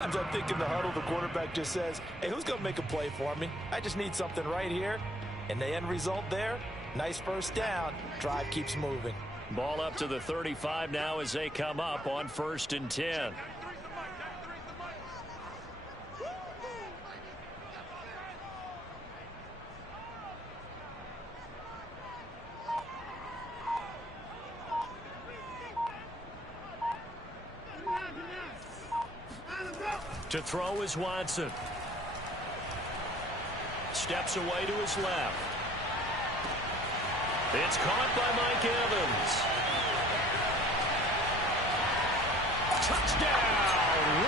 I'm thinking the huddle, the quarterback just says, hey, who's going to make a play for me? I just need something right here. And the end result there, nice first down. Drive keeps moving. Ball up to the 35 now as they come up on 1st and 10. To throw is Watson. Steps away to his left. It's caught by Mike Evans. Touchdown,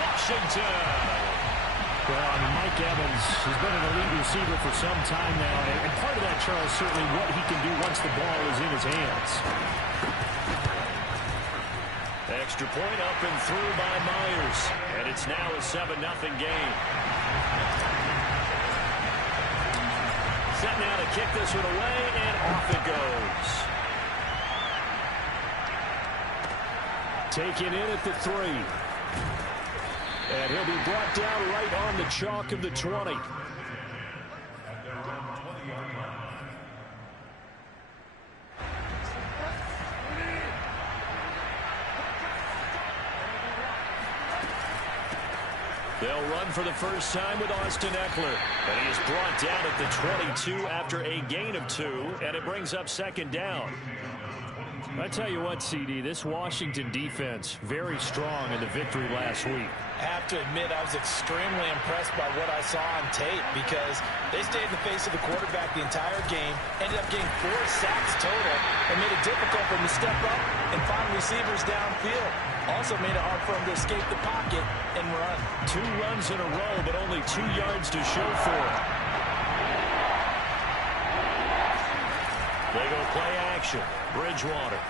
Washington. Well, I mean, Mike Evans has been an elite receiver for some time now, and part of that, Charles, certainly what he can do once the ball is in his hands. Extra point up and through by Myers. And it's now a 7-0 game. Set now to kick this one away, and off it goes. Taken in at the 3. And he'll be brought down right on the chalk of the 20. They'll run for the first time with Austin Eckler. And he is brought down at the 22 after a gain of 2, and it brings up 2nd down. I tell you what, CD, this Washington defense, very strong in the victory last week. I have to admit, I was extremely impressed by what I saw on tape because they stayed in the face of the quarterback the entire game, ended up getting 4 sacks total, and made it difficult for him to step up and find receivers downfield. Also made it hard for him to escape the pocket and run. 2 runs in a row, but only 2 yards to show for it. They go play action. Bridgewater.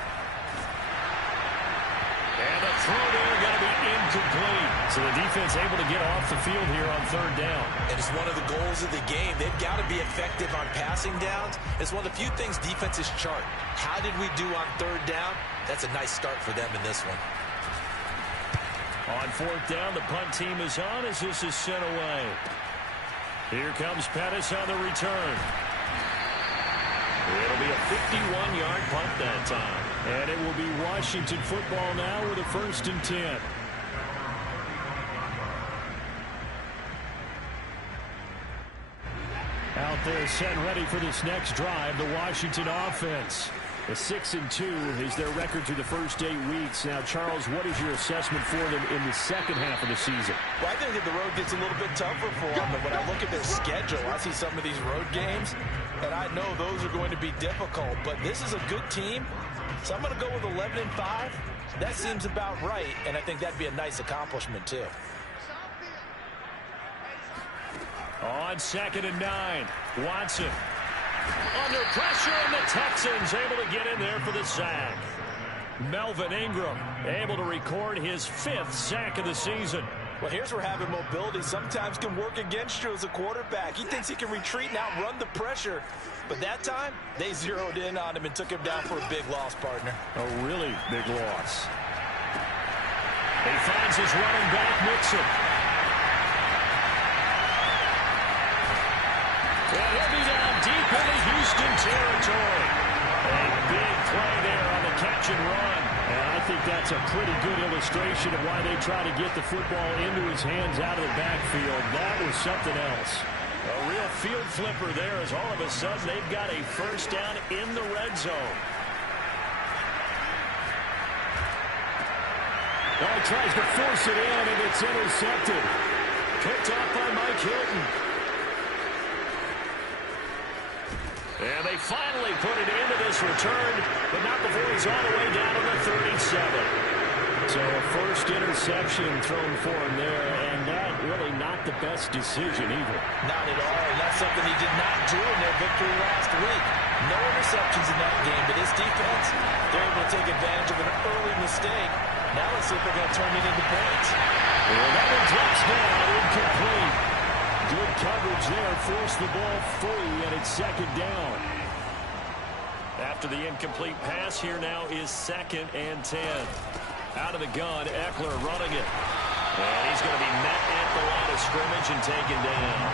And a throw there going to be incomplete. So the defense able to get off the field here on 3rd down. And it's one of the goals of the game. They've got to be effective on passing downs. It's one of the few things defenses chart. How did we do on 3rd down? That's a nice start for them in this one. On 4th down, the punt team is on as this is sent away. Here comes Pettis on the return. It'll be a 51-yard punt that time. And it will be Washington football now with a 1st and 10. Out there set ready for this next drive, the Washington offense. The 6-2 is their record through the first 8 weeks. Now, Charles, what is your assessment for them in the second half of the season? Well, I think that the road gets a little bit tougher for them. But when I look at their schedule, I see some of these road games, and I know those are going to be difficult. But this is a good team, so I'm going to go with 11-5. That seems about right, and I think that'd be a nice accomplishment, too. On 2nd and 9, Watson. Under pressure, and the Texans able to get in there for the sack. Melvin Ingram able to record his 5th sack of the season. Well, here's where having mobility sometimes can work against you as a quarterback. He thinks he can retreat and outrun the pressure. But that time, they zeroed in on him and took him down for a big loss, partner. A really big loss. He finds his running back, Mixon. And he'll be down deep into Houston territory. A big play there on the catch and run. And I think that's a pretty good illustration of why they try to get the football into his hands out of the backfield. That was something else. A real field flipper there as all of a sudden they've got a 1st down in the red zone. Oh, he tries to force it in, and it's intercepted. Picked off by Mike Hilton. And they finally put it into this return, but not before he's all the way down to the 37. So a 1st interception thrown for him there, and that really not the best decision either. Not at all, and that's something he did not do in their victory last week. No interceptions in that game, but his defense, they're able to take advantage of an early mistake. Now let's see if they're going to turn it into points. Well, that one drops down, incomplete. Good coverage there, forced the ball free, and it's 2nd down. After the incomplete pass, here now is 2nd and 10. Out of the gun, Eckler running it. And he's going to be met at the line of scrimmage and taken down.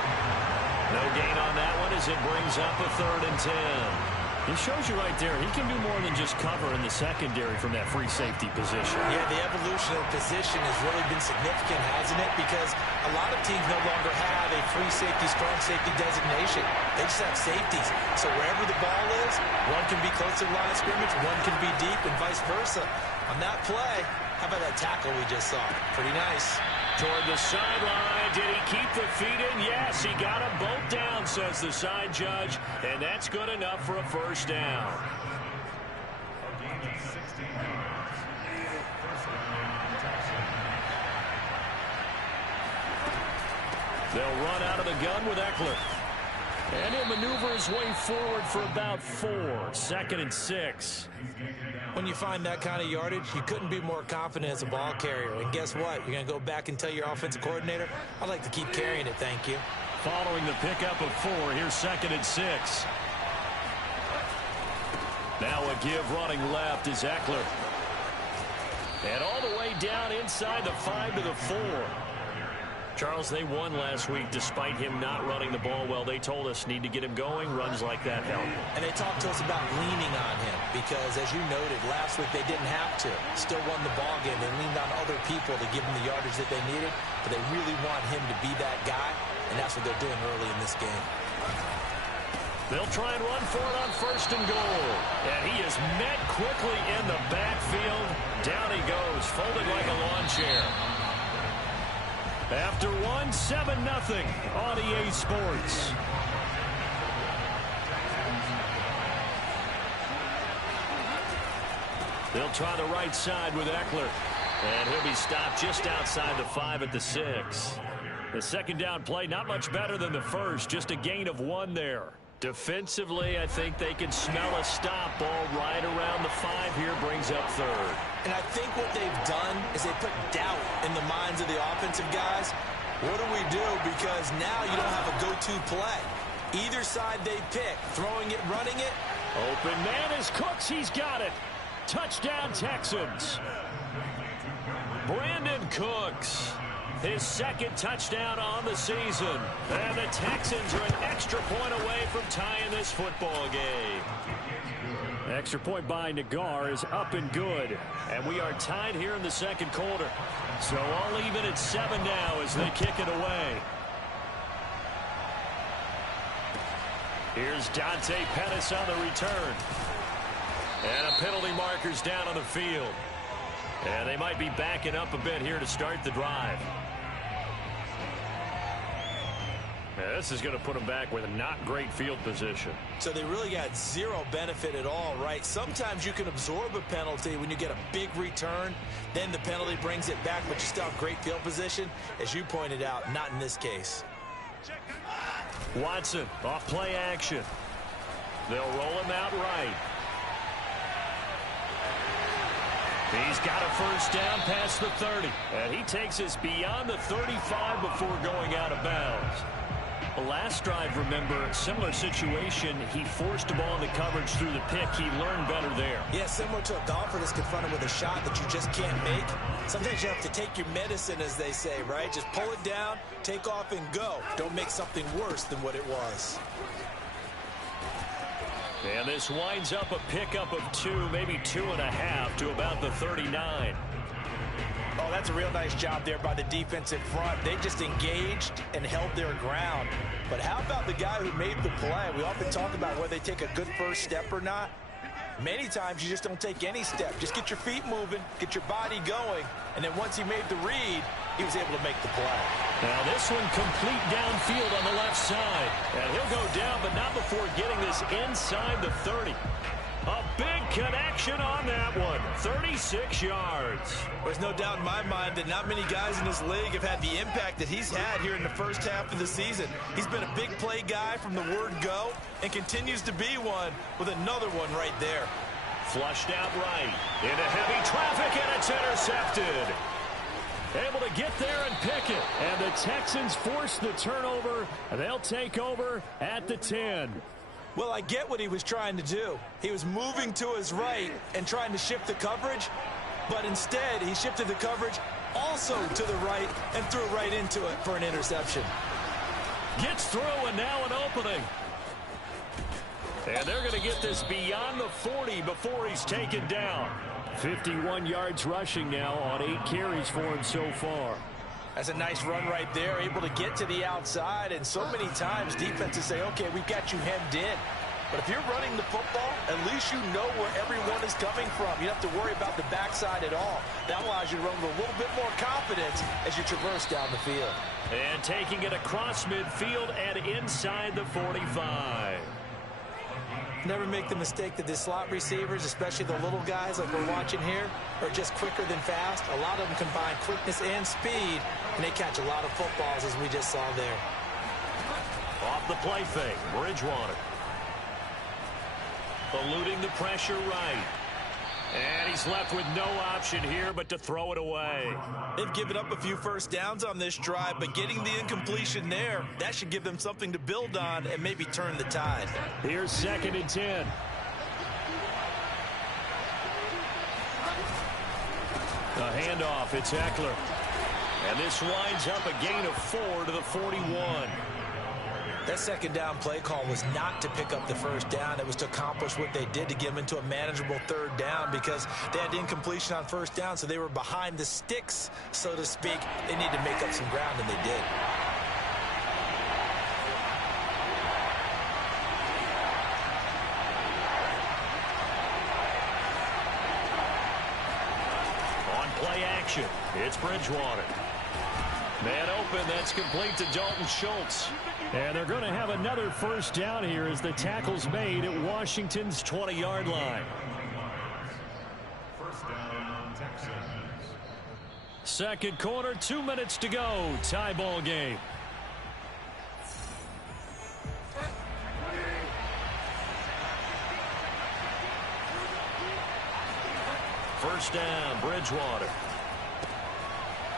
No gain on that one as it brings up a 3rd and 10. He shows you right there, he can do more than just cover in the secondary from that free safety position. Yeah, the evolution of the position has really been significant, hasn't it? Because a lot of teams no longer have a free safety, strong safety designation. They just have safeties. So wherever the ball is, one can be close to the line of scrimmage, one can be deep, and vice versa. On that play, how about that tackle we just saw? Pretty nice. Toward the sideline. Did he keep the feet in? Yes, he got them both down, says the side judge. And that's good enough for a 1st down. They'll run out of the gun with Eckler. And he'll maneuver his way forward for about 4. 2nd and 6. When you find that kind of yardage, you couldn't be more confident as a ball carrier. And guess what? You're going to go back and tell your offensive coordinator, I'd like to keep carrying it, thank you. Following the pickup of 4, here's 2nd and 6. Now a give running left is Eckler. And all the way down inside the 5 to the 4. Charles, they won last week despite him not running the ball well. They told us need to get him going. Runs like that help. And they talked to us about leaning on him because, as you noted, last week they didn't have to. Still won the ball game. They leaned on other people to give them the yardage that they needed, but they really want him to be that guy, and that's what they're doing early in this game. They'll try and run for it on 1st and goal. And he is met quickly in the backfield. Down he goes, folded like a lawn chair. After 1, 7-0 on EA Sports. They'll try the right side with Eckler. And he'll be stopped just outside the 5 at the 6. The 2nd down play, not much better than the 1st. Just a gain of 1 there. Defensively, I think they can smell a stop. Ball right around the 5 here, brings up 3rd. And I think what they've done is they put doubt in the minds of the offensive guys. What do we do? Because now you don't have a go-to play. Either side they pick, throwing it, running it. Open man is Cooks. He's got it. Touchdown, Texans. Brandon Cooks. His 2nd touchdown on the season. And the Texans are an extra point away from tying this football game. Extra point by Nagar is up and good. And we are tied here in the 2nd quarter. So all even at 7 now as they kick it away. Here's Dante Pettis on the return. And a penalty marker's down on the field. And they might be backing up a bit here to start the drive. Yeah, this is going to put them back with a not great field position. So they really got zero benefit at all, right? Sometimes you can absorb a penalty when you get a big return. Then the penalty brings it back, but you still have great field position. As you pointed out, not in this case. Watson off play action. They'll roll him out right. He's got a 1st down past the 30. And he takes us beyond the 35 before going out of bounds. The last drive, remember, similar situation. He forced the ball in the coverage through the pick. He learned better there. Yeah, similar to a golfer that's confronted with a shot that you just can't make. Sometimes you have to take your medicine, as they say, right? Just pull it down, take off, and go. Don't make something worse than what it was. And this winds up a pickup of 2, maybe 2.5 to about the 39. Oh, that's a real nice job there by the defensive front. They just engaged and held their ground. But how about the guy who made the play? We often talk about whether they take a good first step or not. Many times you just don't take any step. Just get your feet moving, get your body going, and then once he made the read, he was able to make the play. Now this one complete downfield on the left side. And he'll go down, but not before getting this inside the 30. A big connection on that one. 36 yards. There's no doubt in my mind that not many guys in this league have had the impact that he's had here in the first half of the season. He's been a big play guy from the word go and continues to be one with another one right there. Flushed out right into heavy traffic, and it's intercepted. Able to get there and pick it. And the Texans force the turnover. They'll take over at the 10. Well, I get what he was trying to do. He was moving to his right and trying to shift the coverage, but instead he shifted the coverage also to the right, and threw right into it for an interception. Gets through, and now an opening. And they're going to get this beyond the 40 before he's taken down. 51 yards rushing now on 8 carries for him so far. That's a nice run right there, able to get to the outside, and so many times defenses say, okay, we've got you hemmed in. But if you're running the football, at least you know where everyone is coming from. You don't have to worry about the backside at all. That allows you to run with a little bit more confidence as you traverse down the field. And taking it across midfield and inside the 45. Never make the mistake that the slot receivers, especially the little guys like we're watching here, are just quicker than fast. A lot of them combine quickness and speed, and they catch a lot of footballs, as we just saw there. Off the play fake, Bridgewater. Eluding the pressure right. And he's left with no option here but to throw it away. They've given up a few first downs on this drive, but getting the incompletion there, that should give them something to build on and maybe turn the tide. Here's 2nd and 10. A handoff, it's Eckler. And this winds up a gain of 4 to the 41. That second down play call was not to pick up the first down. It was to accomplish what they did to get them into a manageable 3rd down because they had incompletion on first down, so they were behind the sticks, so to speak. They needed to make up some ground, and they did. On play action, it's Bridgewater. Man open, that's complete to Dalton Schultz. And they're going to have another first down here as the tackle's made at Washington's 20-yard line. First down, Texans. Second quarter, 2 minutes to go. Tie ball game. First down, Bridgewater.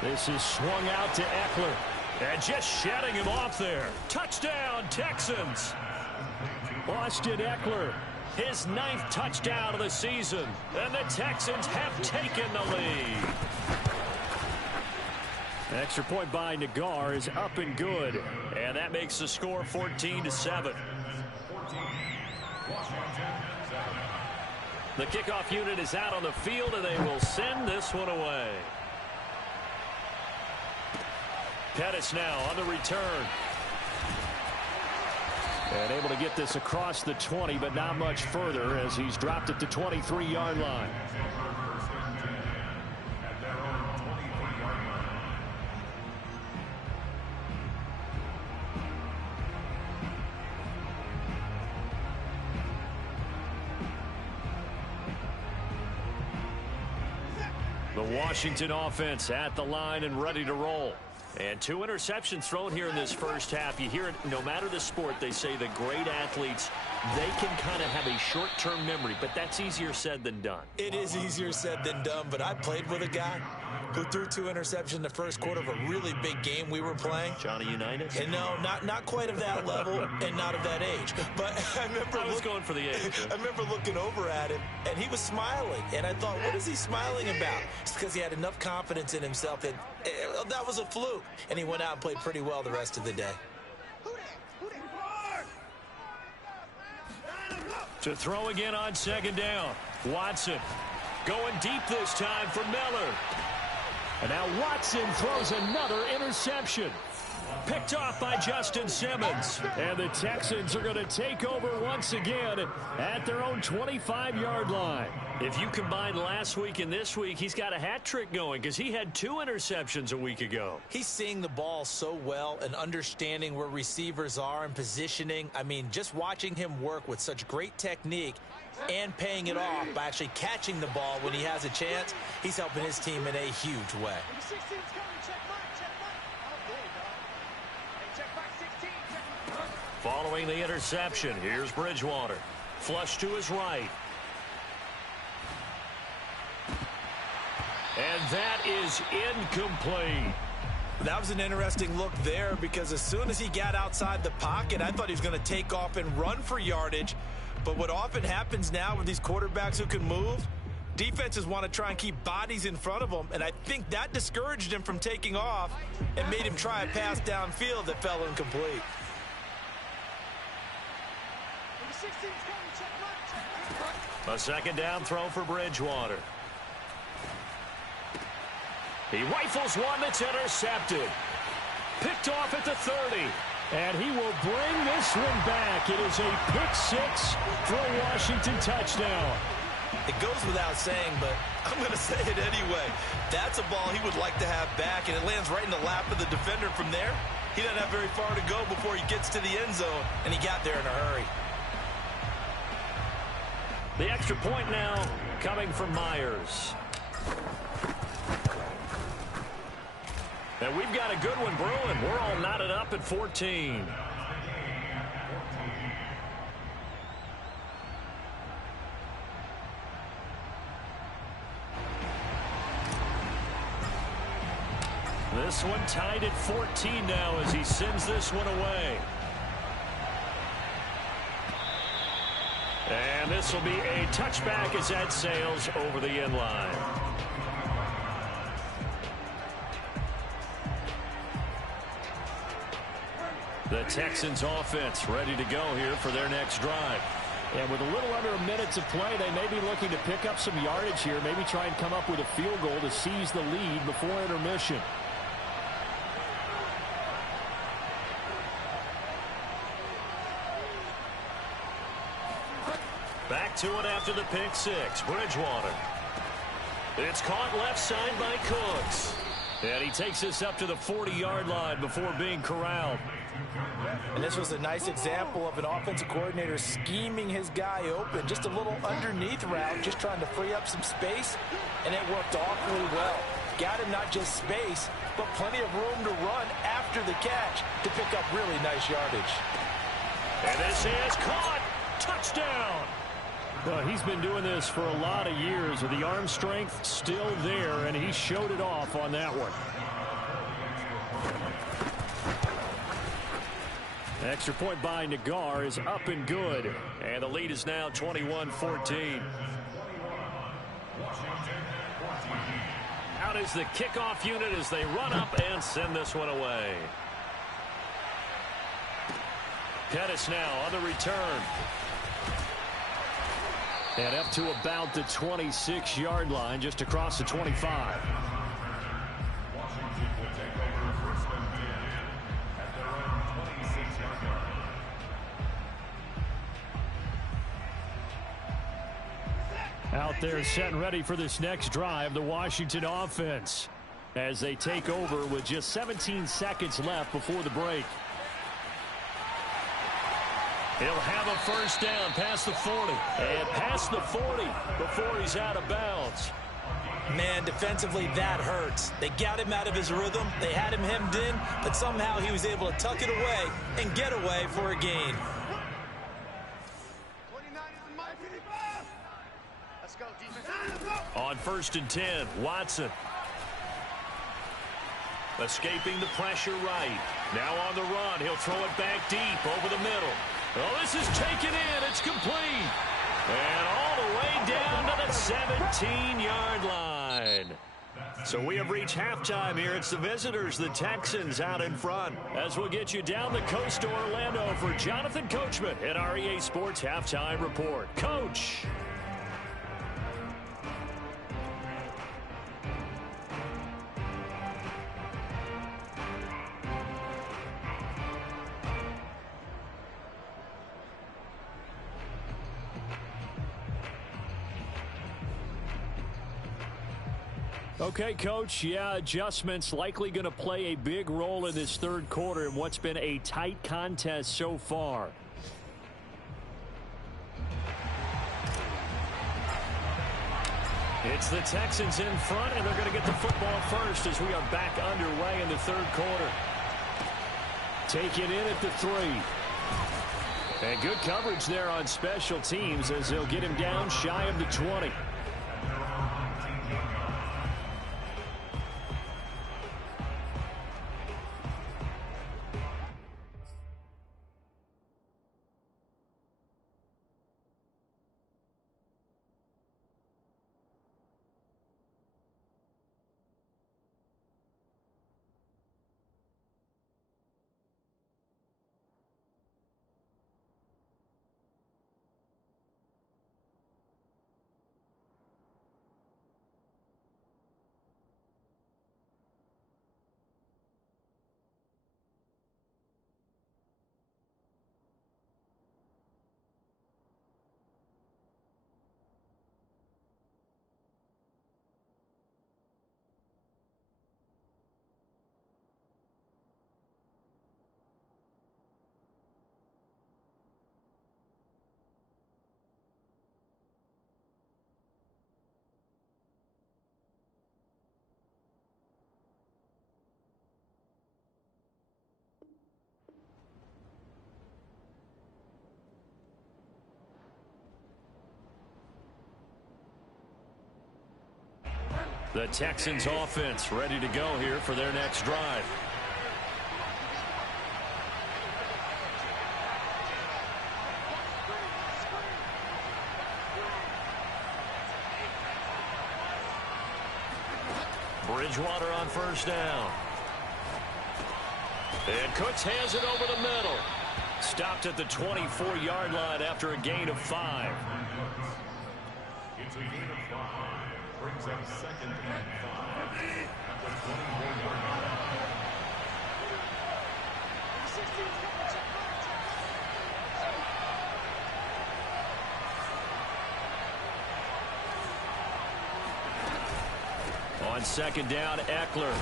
This is swung out to Eckler. And just shedding him off there. Touchdown, Texans. Austin Eckler. His 9th touchdown of the season. And the Texans have taken the lead. An extra point by Nagar is up and good. And that makes the score 14-7. The kickoff unit is out on the field, and they will send this one away. Pettis now on the return. And able to get this across the 20, but not much further as he's dropped it to 23-yard line. The Washington offense at the line and ready to roll. And 2 interceptions thrown here in this first half. You hear it, no matter the sport, they say the great athletes, they can kind of have a short-term memory, but that's easier said than done. It is easier said than done, but I played with a guy who threw 2 interceptions in the first quarter of a really big game we were playing. Johnny Unitas? And no, not quite of that level and not of that age. But I was going for the age. I remember looking over at him, and he was smiling. And I thought, what is he smiling about? It's because he had enough confidence in himself that that was a fluke. And he went out and played pretty well the rest of the day. To throw again on second down. Watson going deep this time for Miller. And now Watson throws another interception. Picked off by Justin Simmons. And the Texans are going to take over once again at their own 25-yard line. If you combine last week and this week, he's got a hat trick going because he had 2 interceptions a week ago. He's seeing the ball so well and understanding where receivers are and positioning. I mean, just watching him work with such great technique and paying it off by actually catching the ball when he has a chance, he's helping his team in a huge way. Following the interception, here's Bridgewater. Flush to his right. And that is incomplete. That was an interesting look there because as soon as he got outside the pocket, I thought he was going to take off and run for yardage. But what often happens now with these quarterbacks who can move, Defenses want to try and keep bodies in front of them, and I think that discouraged him from taking off and made him try a pass downfield that fell incomplete. A second down throw for Bridgewater. He rifles one that's intercepted. Picked off at the 30. And he will bring this one back. It is a pick six for a Washington touchdown. It goes without saying, but I'm going to say it anyway. That's a ball he would like to have back, and it lands right in the lap of the defender from there. He doesn't have very far to go before he gets to the end zone, and he got there in a hurry. The extra point now coming from Myers. And we've got a good one brewing. We're all knotted up at 14. This one tied at 14 now as he sends this one away. And this will be a touchback as that sails over the end line. The Texans offense ready to go here for their next drive. And with a little under a minute to play, they may be looking to pick up some yardage here, maybe try and come up with a field goal to seize the lead before intermission. Back to it after the pick six. Bridgewater. It's caught left side by Cooks. And he takes this up to the 40-yard line before being corralled. And this was a nice example of an offensive coordinator scheming his guy open. Just a little underneath route, just trying to free up some space, and it worked awfully well. Got him not just space, but plenty of room to run after the catch to pick up really nice yardage. And this is caught. Touchdown. Well, he's been doing this for a lot of years with the arm strength still there, and he showed it off on that one. Extra point by Nagar is up and good. And the lead is now 21-14. Out is the kickoff unit as they run up and send this one away. Pettis now on the return. And up to about the 26-yard line, just across the 25. Out there set and ready for this next drive, the Washington offense, as they take over with just 17 seconds left before the break. He'll have a first down past the 40. And past the 40 before he's out of bounds. Man, defensively, that hurts. They got him out of his rhythm. They had him hemmed in, but somehow he was able to tuck it away and get away for a gain. On 1st and 10, Watson. Escaping the pressure right. Now on the run. He'll throw it back deep over the middle. Oh, this is taken in. It's complete. And all the way down to the 17-yard line. So we have reached halftime here. It's the visitors, the Texans, out in front. As we'll get you down the coast to Orlando for Jonathan Coachman at our EA Sports Halftime Report. Coach. Okay, Coach, yeah, adjustments likely going to play a big role in this third quarter in what's been a tight contest so far. It's the Texans in front, and they're going to get the football first as we are back underway in the third quarter. Take it in at the 3. And good coverage there on special teams as they'll get him down shy of the 20. The Texans offense ready to go here for their next drive. Bridgewater on first down. And Cooks hands it over the middle. Stopped at the 24-yard line after a gain of 5. It's a gain of 5. Brings up second and 5 at the 24-yard line. On second down, Eckler.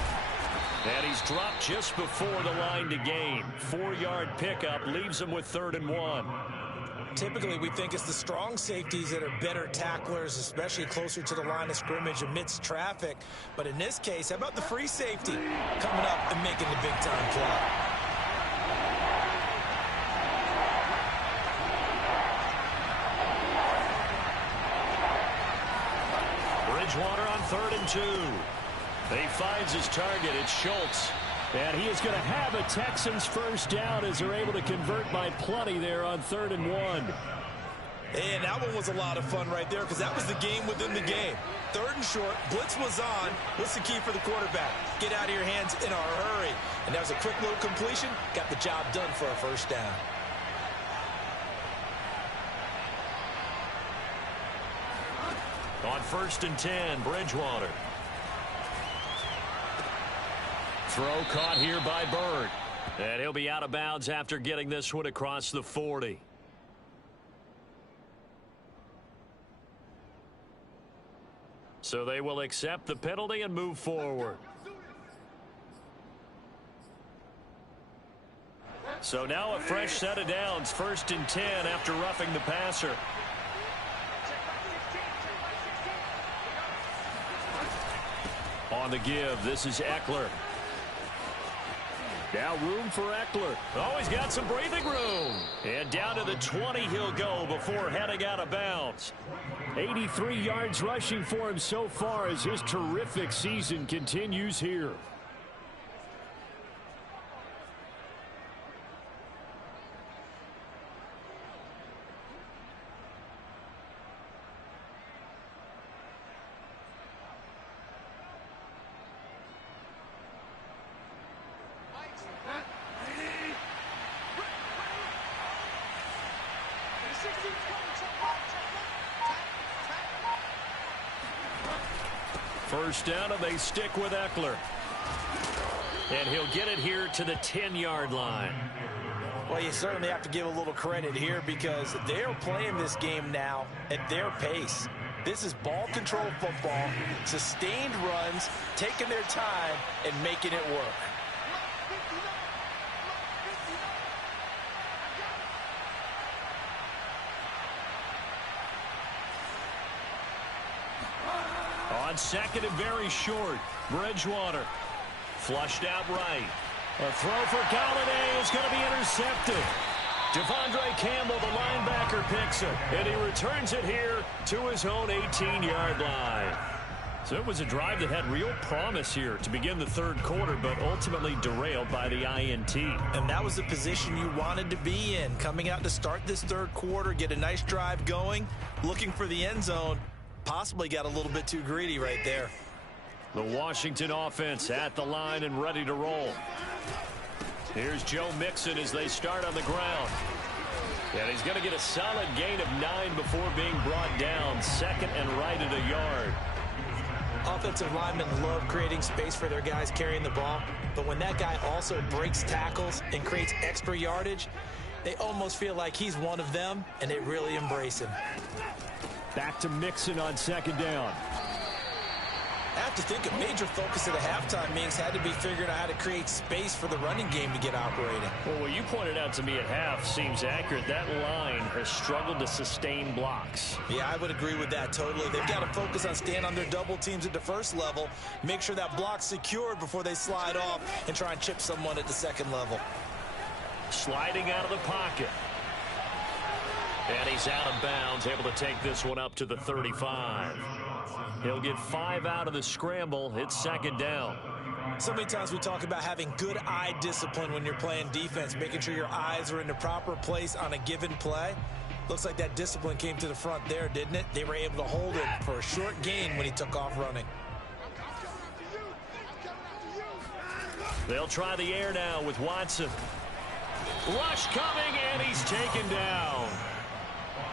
And he's dropped just before the line to gain. 4-yard pickup leaves him with 3rd and 1. Typically, we think it's the strong safeties that are better tacklers, especially closer to the line of scrimmage amidst traffic. But in this case, how about the free safety coming up and making the big-time play? Bridgewater on 3rd and 2. He finds his target. It's Schultz. And he is going to have a Texans first down as they're able to convert by plenty there on 3rd and 1. And that one was a lot of fun right there because that was the game within the game. 3rd and short. Blitz was on. What's the key for the quarterback? Get out of your hands in a hurry. And that was a quick little completion. Got the job done for a first down. On 1st and 10, Bridgewater. Throw caught here by Bird. And he'll be out of bounds after getting this one across the 40. So they will accept the penalty and move forward. So now a fresh set of downs. 1st and 10 after roughing the passer. On the give, this is Eckler. Now room for Eckler. Oh, he's got some breathing room. And down to the 20 he'll go before heading out of bounds. 83 yards rushing for him so far as his terrific season continues here. First down, and they stick with Eckler. And he'll get it here to the 10-yard line. Well, you certainly have to give a little credit here because they're playing this game now at their pace. This is ball control football, sustained runs, taking their time, and making it work. On second and very short, Bridgewater flushed out right. A throw for Galladay is going to be intercepted. Devondre Campbell, the linebacker, picks it, and he returns it here to his own 18-yard line. So it was a drive that had real promise here to begin the 3rd quarter, but ultimately derailed by the INT. And that was the position you wanted to be in, coming out to start this 3rd quarter, get a nice drive going, looking for the end zone. Possibly got a little bit too greedy right there. The Washington offense at the line and ready to roll. Here's Joe Mixon as they start on the ground. And he's going to get a solid gain of 9 before being brought down. 2nd and right at a yard. Offensive linemen love creating space for their guys carrying the ball. But when that guy also breaks tackles and creates extra yardage, they almost feel like he's one of them, and they really embrace him. Back to Mixon on 2nd down. I have to think a major focus of the halftime meetings had to be figuring out how to create space for the running game to get operating. Well, what you pointed out to me at half seems accurate. That line has struggled to sustain blocks. Yeah, I would agree with that totally. They've got to focus on staying on their double teams at the first level, make sure that block's secured before they slide off and try and chip someone at the second level. Sliding out of the pocket. And he's out of bounds, able to take this one up to the 35. He'll get 5 out of the scramble. It's second down. So many times we talk about having good eye discipline when you're playing defense, making sure your eyes are in the proper place on a given play. Looks like that discipline came to the front there, didn't it? They were able to hold him for a short gain when he took off running. They'll try the air now with Watson. Rush coming, and he's taken down.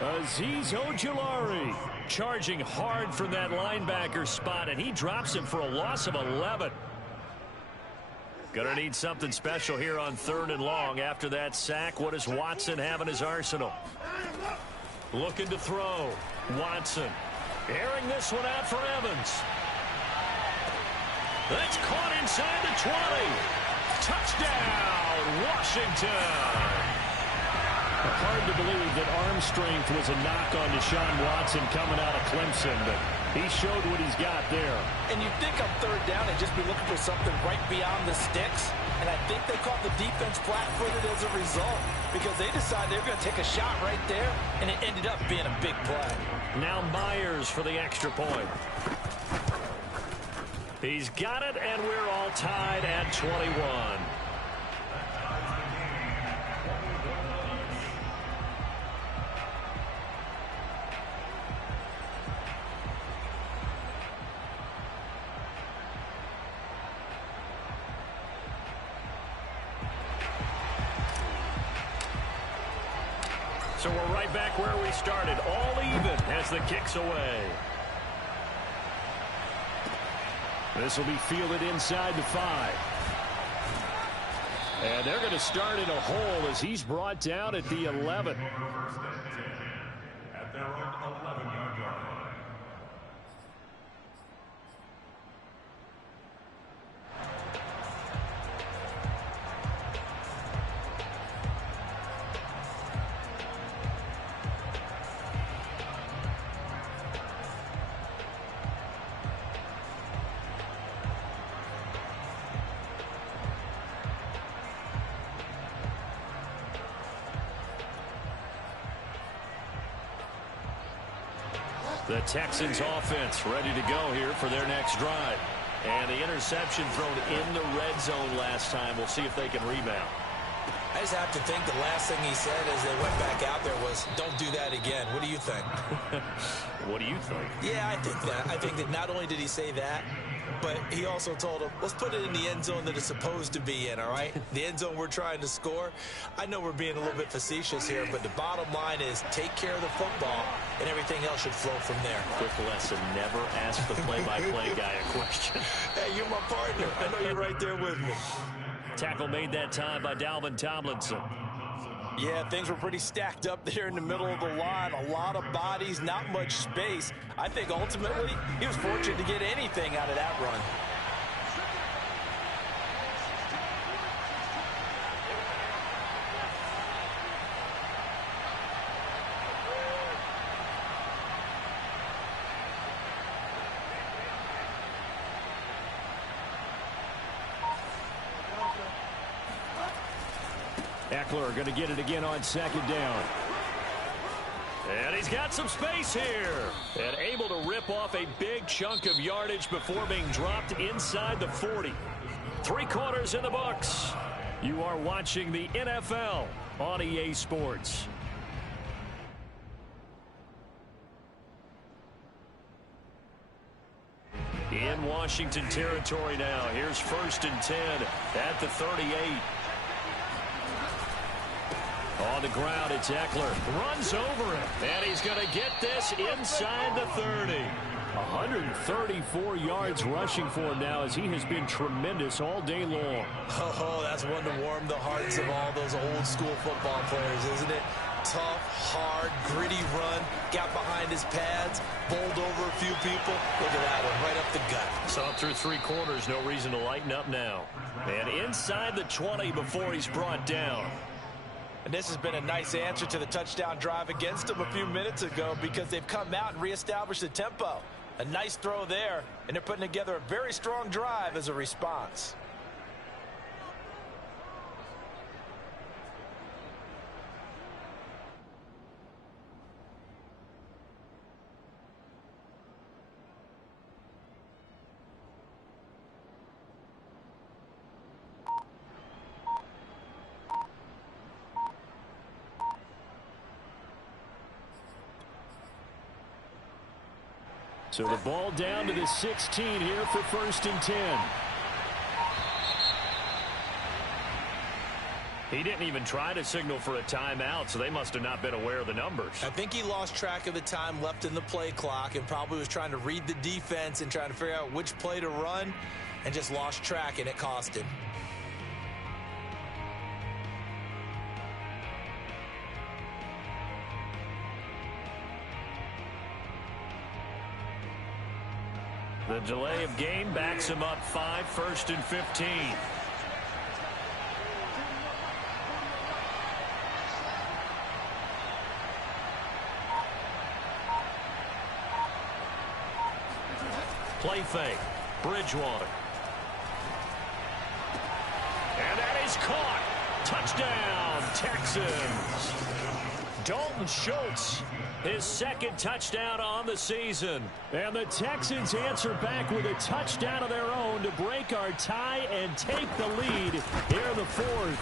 Azeez Ojulari charging hard from that linebacker spot, and he drops him for a loss of 11. Gonna need something special here on 3rd and long. After that sack, what does Watson have in his arsenal? Looking to throw. Watson airing this one out for Evans. That's caught inside the 20. Touchdown, Washington. Hard to believe that arm strength was a knock on Deshaun Watson coming out of Clemson, but he showed what he's got there. And you think on 3rd down they'd just be looking for something right beyond the sticks, and I think they caught the defense flat-footed as a result because they decided they were going to take a shot right there, and it ended up being a big play. Now Myers for the extra point. He's got it, and we're all tied at 21. So we're right back where we started, all even as the kick's away. This will be fielded inside the 5. And they're going to start in a hole as he's brought down at the 11. At their own 11-yard line. The Texans offense ready to go here for their next drive. And the interception thrown in the red zone last time. We'll see if they can rebound. I just have to think the last thing he said as they went back out there was, don't do that again. What do you think? What do you think? Yeah, I think that. I think that not only did he say that, but he also told him, let's put it in the end zone that it's supposed to be in, all right? The end zone we're trying to score. I know we're being a little bit facetious here, but the bottom line is take care of the football, and everything else should flow from there. Quick lesson, never ask the play-by-play guy a question. Hey, you're my partner. I know you're right there with me. Tackle made that time by Dalvin Tomlinson. Yeah, things were pretty stacked up there in the middle of the line. A lot of bodies, not much space. I think ultimately he was fortunate to get anything out of that run. Eckler going to get it again on 2nd down. And he's got some space here. And able to rip off a big chunk of yardage before being dropped inside the 40. 3 quarters in the books. You are watching the NFL on EA Sports. In Washington territory now. Here's 1st and 10 at the 38. On the ground, it's Eckler. Runs over him. And he's going to get this inside the 30. 134 yards rushing for him now as he has been tremendous all day long. Oh, that's one to warm the hearts of all those old school football players, isn't it? Tough, hard, gritty run. Got behind his pads. Bowled over a few people. Look at that one, right up the gut. So through 3 quarters, no reason to lighten up now. And inside the 20 before he's brought down. And this has been a nice answer to the touchdown drive against them a few minutes ago because they've come out and reestablished the tempo. A nice throw there, and they're putting together a very strong drive as a response. So the ball down to the 16 here for 1st and 10. He didn't even try to signal for a timeout, so they must have not been aware of the numbers. I think he lost track of the time left in the play clock and probably was trying to read the defense and trying to figure out which play to run and just lost track, and it cost him. The delay of game backs him up 5, 1st and 15. Play fake. Bridgewater. And that is caught. Touchdown, Texans. Dalton Schultz, his 2nd touchdown on the season. And the Texans answer back with a touchdown of their own to break our tie and take the lead here in the 4th.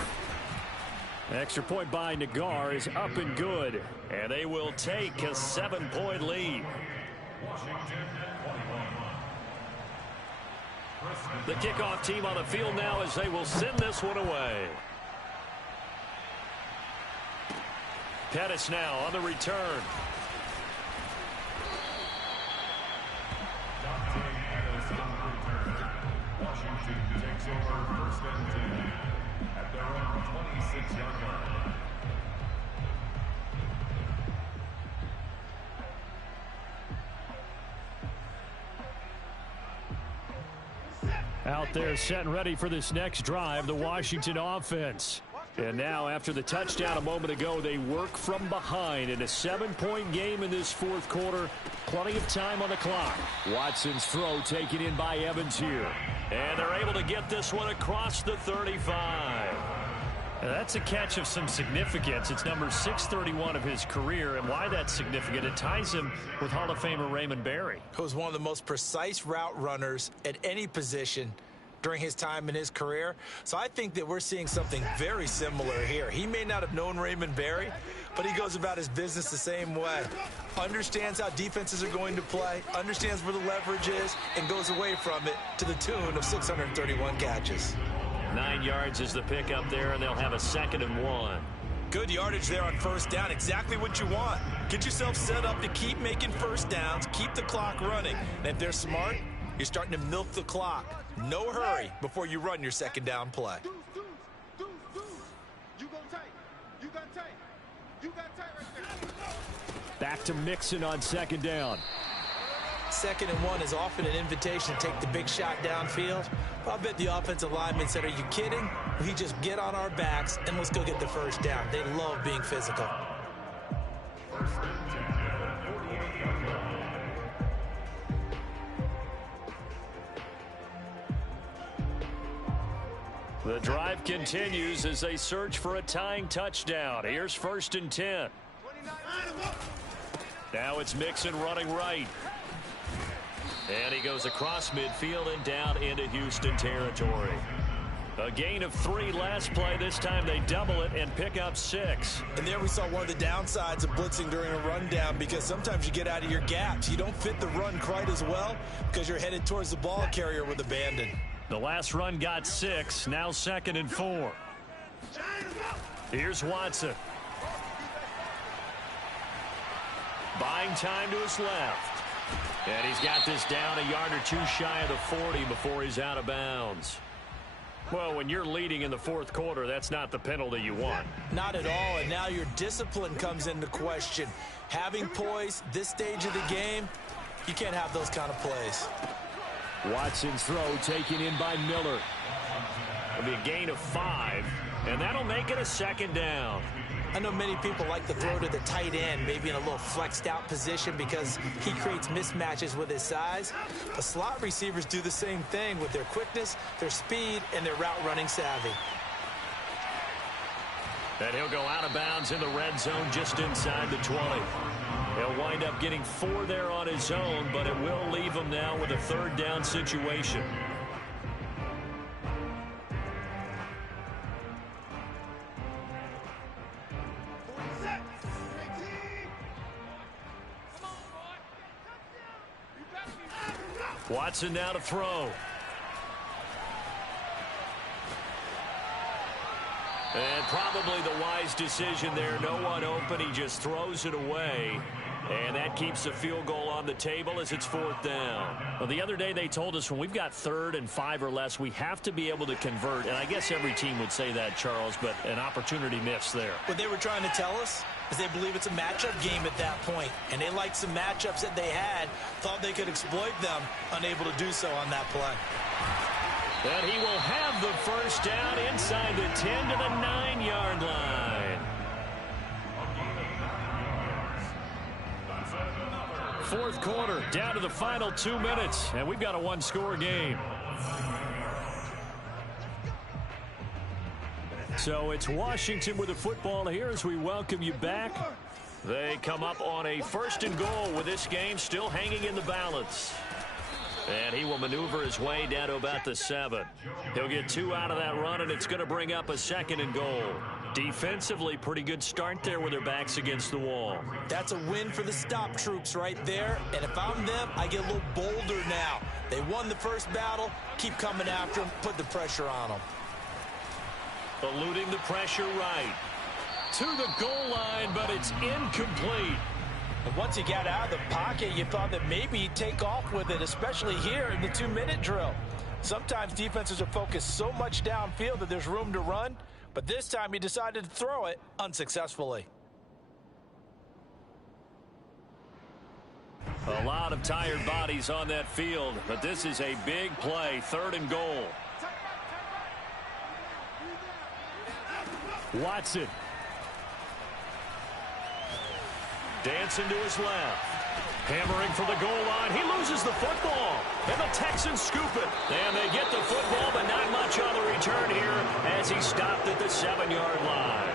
Extra point by Nagar is up and good. And they will take a 7-point lead. The kickoff team on the field now as they will send this one away. Pettis now on the return. Washington takes over 1st and 10 at their own 26-yard line. Out there set and ready for this next drive, the Washington offense. And now after the touchdown a moment ago, they work from behind in a 7-point game in this 4th quarter. Plenty of time on the clock. Watson's throw taken in by Evans here. And they're able to get this one across the 35. That's a catch of some significance. It's number 631 of his career, and why that's significant, it ties him with Hall of Famer Raymond Berry. He was one of the most precise route runners at any position during his time in his career. So I think that we're seeing something very similar here. He may not have known Raymond Berry, but he goes about his business the same way. Understands how defenses are going to play, understands where the leverage is, and goes away from it to the tune of 631 catches. 9 yards is the pickup there, and they'll have a 2nd and 1. Good yardage there on 1st down. Exactly what you want. Get yourself set up to keep making 1st downs, keep the clock running. And if they're smart, you're starting to milk the clock. No hurry before you run your 2nd down play. Back to Mixon on 2nd down. 2nd and 1 is often an invitation to take the big shot downfield. I bet the offensive lineman said, are you kidding? We just get on our backs and let's go get the 1st down. They love being physical. The drive continues as they search for a tying touchdown. Here's 1st and 10. Now it's Mixon running right. And he goes across midfield and down into Houston territory. A gain of 3 last play. This time they double it and pick up 6. And there we saw one of the downsides of blitzing during a rundown, because sometimes you get out of your gaps. You don't fit the run quite as well because you're headed towards the ball carrier with abandon. The last run got 6. Now 2nd and 4. Here's Watson. Buying time to his left. And he's got this down a yard or 2 shy of the 40 before he's out of bounds. Well, when you're leading in the 4th quarter, that's not the penalty you want. Not at all, and now your discipline comes into question. Having poise this stage of the game, you can't have those kind of plays. Watson's throw taken in by Miller. It'll be a gain of 5, and that'll make it a 2nd down. I know many people like to throw to the tight end, maybe in a little flexed out position because he creates mismatches with his size. But slot receivers do the same thing with their quickness, their speed, and their route running savvy. And he'll go out of bounds in the red zone just inside the 20. He'll wind up getting 4 there on his own, but it will leave him now with a 3rd down situation. Watson now to throw. And probably the wise decision there. No one open. He just throws it away. And that keeps the field goal on the table as it's 4th down. Well, the other day they told us when we've got 3rd and 5 or less, we have to be able to convert. And I guess every team would say that, Charles, but an opportunity missed there. What they were trying to tell us is they believe it's a matchup game at that point. And they liked some matchups that they had, thought they could exploit them, unable to do so on that play. And he will have the first down inside the 10 to the 9-yard line. 4th quarter, down to the final 2 minutes, and we've got a 1-score game. So it's Washington with the football here as we welcome you back. They come up on a 1st and goal with this game still hanging in the balance. And he will maneuver his way down to about the 7. He'll get 2 out of that run, and it's going to bring up a 2nd and goal. Defensively, pretty good start there with their backs against the wall. That's a win for the stop troops right there. And if I'm them, I get a little bolder now. They won the first battle. Keep coming after them. Put the pressure on them. Eluding the pressure right. To the goal line, but it's incomplete. And once he got out of the pocket, you thought that maybe he'd take off with it, especially here in the 2-minute drill. Sometimes defenses are focused so much downfield that there's room to run, but this time he decided to throw it unsuccessfully. A lot of tired bodies on that field, but this is a big play, 3rd and goal. Watson. Dancing to his left. Hammering for the goal line. He loses the football. And the Texans scoop it. And they get the football, but not much on the return here as he stopped at the 7-yard line.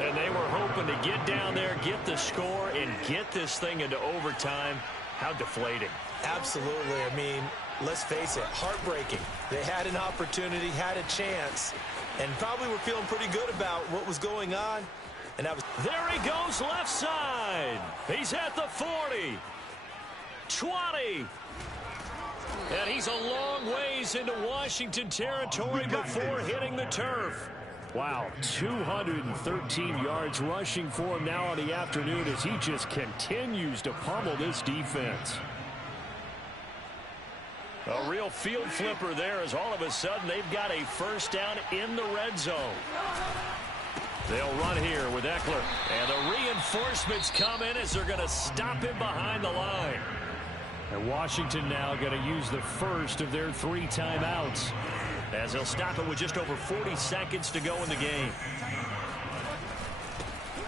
And they were hoping to get down there, get the score, and get this thing into overtime. How deflating. Absolutely. I mean, let's face it, heartbreaking. They had an opportunity, had a chance, and probably were feeling pretty good about what was going on. And that was there he goes left side. He's at the 40. 20. And he's a long ways into Washington territory before hitting the turf. Wow, 213 yards rushing for him now on the afternoon as he just continues to pummel this defense. A real field flipper there as all of a sudden they've got a first down in the red zone. They'll run here with Eckler. And the reinforcements come in as they're going to stop him behind the line. And Washington now going to use the first of their 3 timeouts. As they'll stop it with just over 40 seconds to go in the game.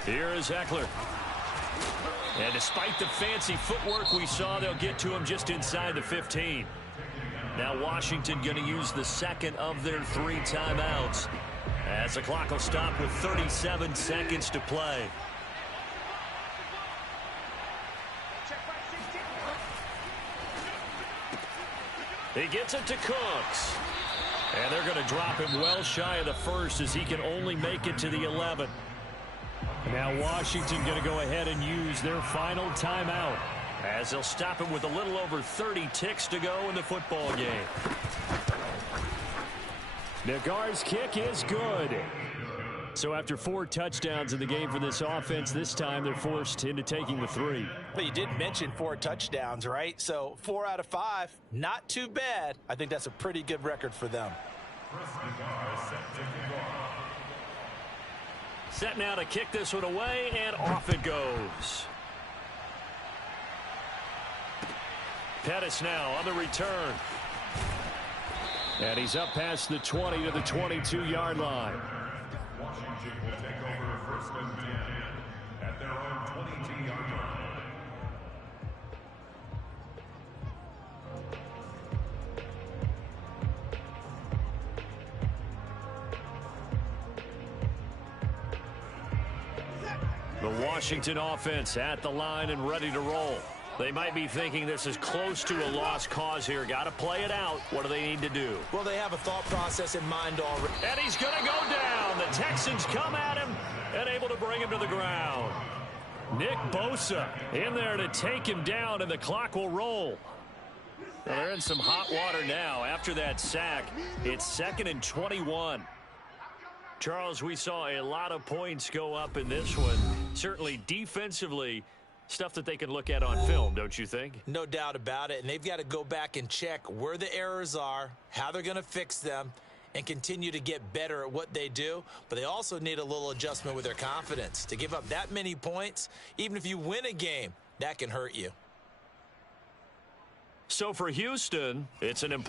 Here is Eckler. And despite the fancy footwork we saw, they'll get to him just inside the 15. Now Washington going to use the second of their 3 timeouts. As the clock will stop with 37 seconds to play. He gets it to Cooks. And they're going to drop him well shy of the first as he can only make it to the 11. Now Washington going to go ahead and use their final timeout. As they'll stop him with a little over 30 ticks to go in the football game. Nagar's kick is good. So after 4 touchdowns in the game for this offense, this time they're forced into taking the 3. But you did mention 4 touchdowns, right? So 4 out of 5, not too bad. I think that's a pretty good record for them. Set now to kick this one away, and off it goes. Pettis now on the return. And he's up past the 20 to the 22-yard line. Washington will take over 1st and 10 at their own 22-yard line. The Washington offense at the line and ready to roll. They might be thinking this is close to a lost cause here. Got to play it out. What do they need to do? Well, they have a thought process in mind already. And he's going to go down. The Texans come at him and able to bring him to the ground. Nick Bosa in there to take him down, and the clock will roll. Well, they're in some hot water now. After that sack, it's 2nd and 21. Charles, we saw a lot of points go up in this one. Certainly defensively, stuff that they can look at on film, don't you think? No doubt about it. And they've got to go back and check where the errors are, how they're going to fix them, and continue to get better at what they do. But they also need a little adjustment with their confidence. To give up that many points, even if you win a game, that can hurt you. So for Houston, it's an important